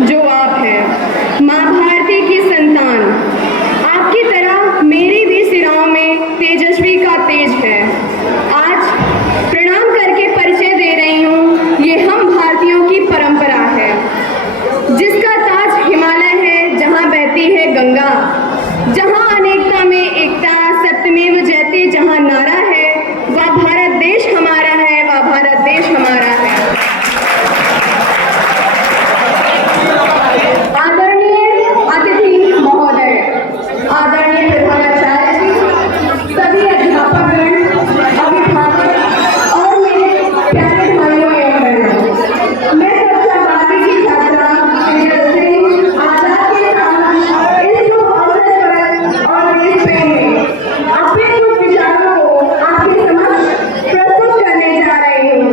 जो आप हैं, माँ भारती की संतान। आपकी तरह मेरी भी सिराओं में तेजस्वी का तेज है। आज प्रणाम करके परिचय दे रही हूँ, ये हम भारतीयों की परंपरा है, जिसका ताज हिमालय है, जहाँ बहती है गंगा, जहाँ अनेकता में एकता, सत्यमेव जयते जहाँ नारा है, वह भारत देश हमारा है, वह भारत देश हमारा है। आदरणीय अतिथि महोदय, आदरणीय प्रधानाचार्य जी, सभी अध्यापकगण, अभिभावक और मेरे प्यारे भाइयों एवं बहनों, मैं कक्षा 12वीं की छात्रा तेजल सिंह आजाद के साथ इस शुभ अवसर पर और देश प्रेम में अपने कुछ विचारों को आपके समक्ष प्रस्तुत करने जा रही हूँ।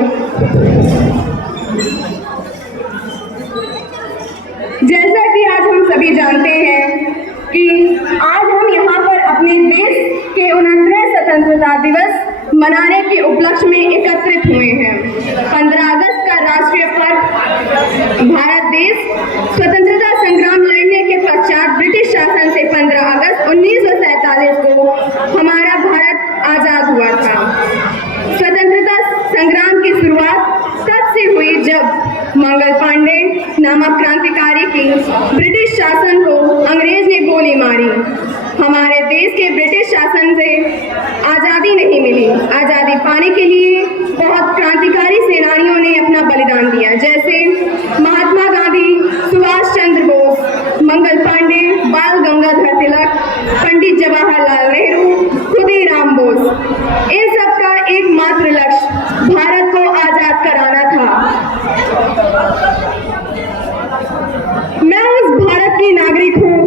जैसा कि आज हम सभी जानते हैं कि आज हम यहाँ पर अपने देश के 69वें स्वतंत्रता दिवस मनाने के उपलक्ष्य में एकत्रित हुए हैं। 15 अगस्त का राष्ट्रीय पर्व भारत देश स्वतंत्रता संग्राम लड़ने के पश्चात ब्रिटिश शासन से 15 अगस्त 1947 को हमारा भारत आजाद हुआ था। स्वतंत्रता संग्राम की शुरुआत तब से हुई जब मंगल पांडे नामक क्रांतिकारी की ब्रिटिश शासन को अंग्रेज ने गोली मारी। हमारे देश के ब्रिटिश शासन से आज़ादी नहीं मिली। आज़ादी पाने के लिए बहुत क्रांतिकारी सेनानियों ने अपना बलिदान दिया, जैसे महात्मा गांधी, सुभाष चंद्र बोस, मंगल पांडे, बाल गंगाधर तिलक, पंडित जवाहरलाल नेहरू, खुदीराम बोस। इन सब का एकमात्र लक्ष्य भारत को आजाद कराना था। मैं उस भारत की नागरिक हूँ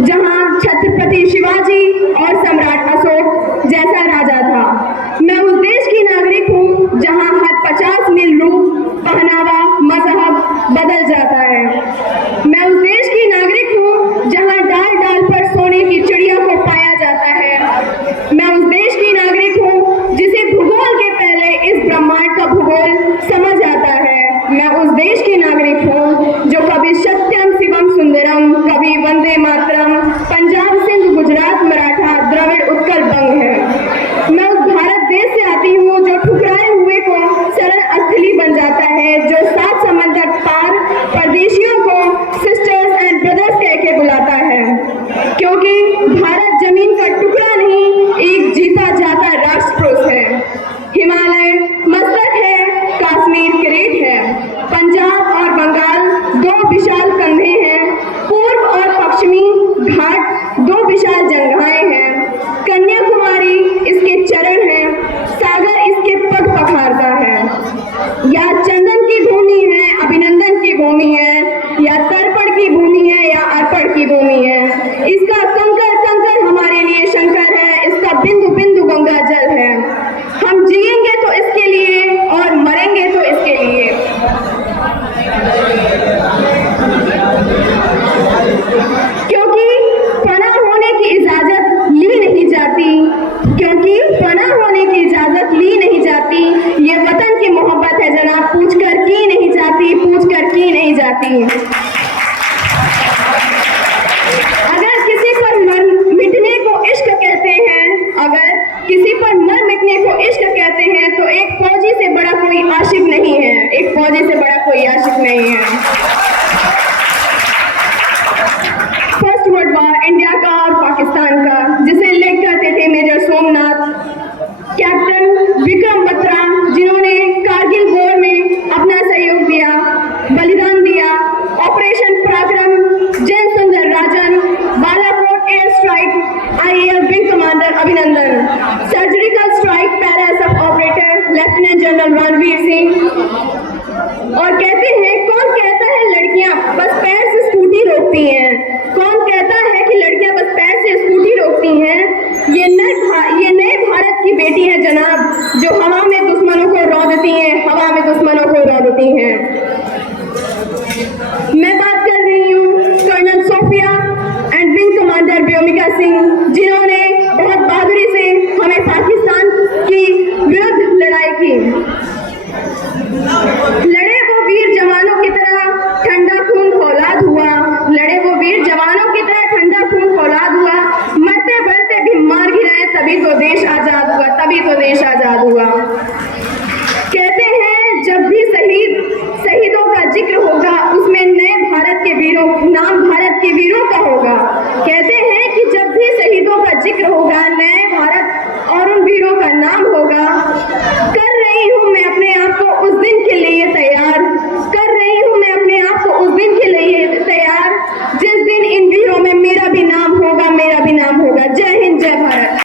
जहाँ छत्रपति शिवाजी और सम्राट अशोक जैसा राजा था। मैं उस देश की नागरिक हूँ जहाँ हर 50 मील रूप, पहनावा, मजहब बदल जाता है। मैं उस देश की नागरिक हूँ जहाँ डाल डाल पर सोने की चिड़िया को पाया जाता है। मैं उस देश की नागरिक हूँ जिसे भूगोल के पहले इस ब्रह्मांड का भूगोल समझ आता है। मैं उस देश की नागरिक हूँ जो कभी सत्यम शिवम सुंदरम, कभी वंदे मातरम, पंजाब सिंध गुजरात मराठा द्रविड़ उत्कल बंग है। मैं उस भारत देश से आती हूँ जो ठुकराए हुए को शरण स्थली बन जाता है, जो 7 समंदर पार परदेशियों को सिस्टर्स एंड ब्रदर्स कह के बुलाता है, क्योंकि भारत जमीन का टुकड़ा नहीं, एक जीता जाता राष्ट्रपुरुष है। हिमालय मस्तक है, कश्मीर किरीट है, पंजाब और बंगाल 2 विशाल कंधे हैं, पूर्व और पश्चिमी घाट 2 विशाल जंघाएं हैं, कन्याकुमारी इसके चरण हैं, सागर इसके पग पखारता है। या चंदन की भूमि है, अभिनंदन की भूमि है, या तर्पण की भूमि है, या अर्पण की भूमि है। इसका कंकर कंकर हमारे लिए शंकर है, इसका बिंदु बिंदु गंगा जल है। हम जिएंगे तो इसके लिए और मरेंगे तो इसके लिए। क्योंकि पनाह होने की इजाजत ली नहीं जाती, क्योंकि पनाह होने की इजाजत ली नहीं जाती। ये वतन की मोहब्बत है जनाब, पूछ कर की नहीं जाती, पूछ कर की नहीं जाती। अगर किसी पर मर मिटने को इश्क कहते हैं, अगर किसी पर मर मिटने को इश्क कहते हैं, तो एक फौजी से बड़ा कोई आशिक नहीं है, एक फौजी से बड़ा कोई आशिक नहीं है। फर्स्ट वर्ल्ड वॉर इंडिया का और पाकिस्तान का, जिसे लीड करते थे मेजर सोमनाथ, कैप्टन विक्रम बत्रा, जिन्होंने कारगिल वॉर में अपना सहयोग दिया, बलिदान दिया। Operation Parakram, Jain Sundar Rajan, Balakot air strike IAF wing commander Abhinandan, surgical strike para sub operator lieutenant general Ranveer Singh. और कहते हैं, कौन कहता है लड़कियां बस पैर से स्कूटी रोकती हैं? कौन कहता है कि लड़कियां बस पैर से स्कूटी रोकती हैं? ये नए भारत की बेटी है जनाब, जो हवा में दुश्मनों को रौंदती हैं, हवा में दुश्मनों को रौंदती हैं। मैं बात कर रही हूँ colonel Sofia and wing commander Vyomika Singh, जिन्होंने बहुत बहादुरी से हमें पाकिस्तान की विरुद्ध लड़ाई की। लड़े वो वीर जवानों की तरह, ठंडा खून फौलाद देश आजाद हुआ।